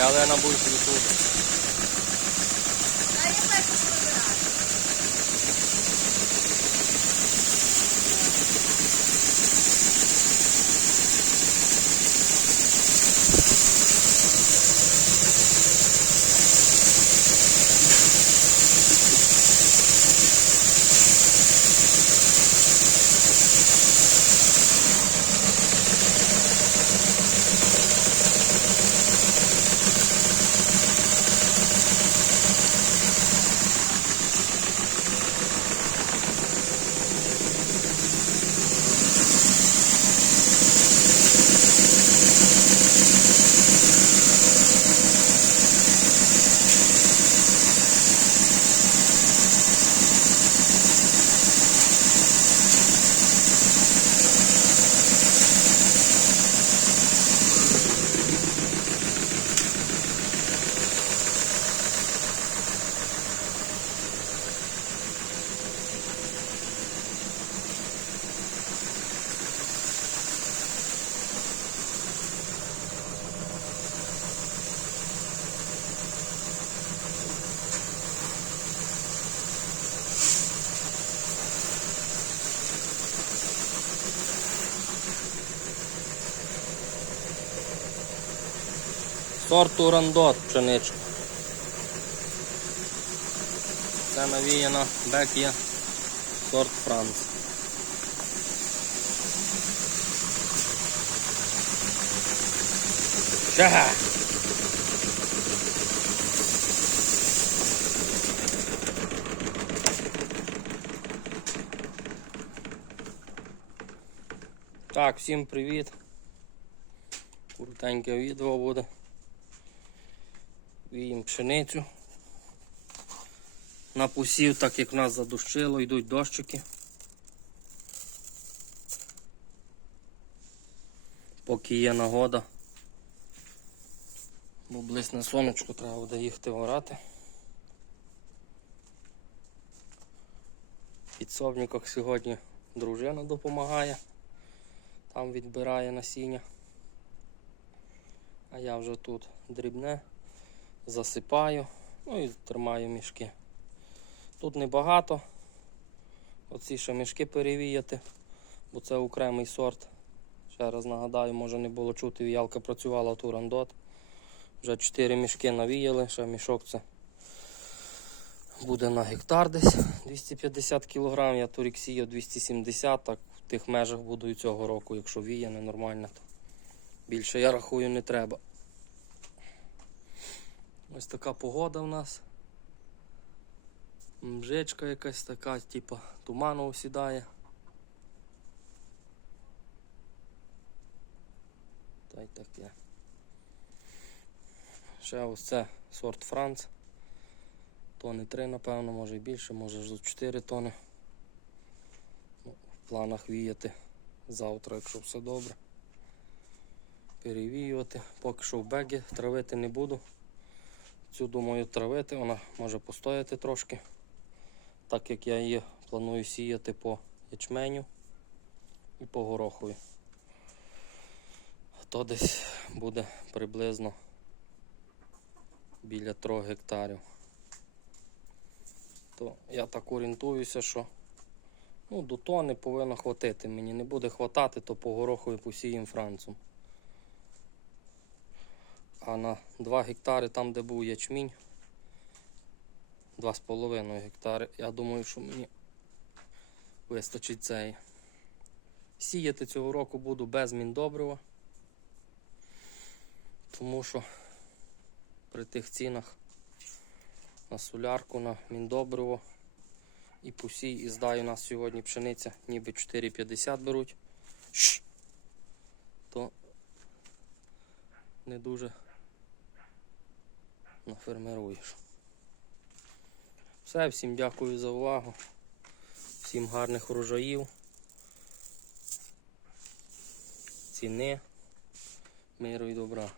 Але на більше ютуб. Сорт Урандот пшеничка. Це навіяна бекія сорт Франц. Чага! Так, всім привіт. Коротеньке відео буде. Віємо пшеницю. На посів, так як нас задушило, йдуть дощики. Поки є нагода. Бо блисне сонечко, треба буде їхати орати. В підсобниках сьогодні дружина допомагає. Там відбирає насіння. А я вже тут дрібне засипаю, ну і тримаю мішки. Тут небагато. Оці ще мішки перевіяти, бо це окремий сорт. Ще раз нагадаю, може не було чути, віялка працювала Турандот. Вже 4 мішки навіяли, ще мішок це буде на гектар десь 250 кг, я торік сіяв 270, так в тих межах буду і цього року, якщо віє ненормально, то більше я рахую не треба. Ось така погода в нас. Мжичка якась така, типу туману осідає. Та й таке. Ще ось це сорт Франц. Тони 3, напевно, може і більше, може ж 4 тони. Ну, в планах віяти завтра, якщо все добре. Перевіювати. Поки що в бегі травити не буду. Цю думаю травити, вона може постояти трошки, так як я її планую сіяти по ячменю і по горохові. То десь буде приблизно біля 3 гектарів. То я так орієнтуюся, що ну, до тони повинно хватити. Мені не буде хватати, то по горохові посіємо францом. А на 2 гектари там, де був ячмінь, 2,5 гектари, я думаю, що мені вистачить цей. Сіяти цього року буду без міндобрива, тому що при тих цінах на солярку, на міндобриво і посій, і здаю у нас сьогодні пшениця, ніби 4,50 беруть, то не дуже нафермеруєш. Все, всім дякую за увагу. Всім гарних урожаїв. Ціни, миру і добра.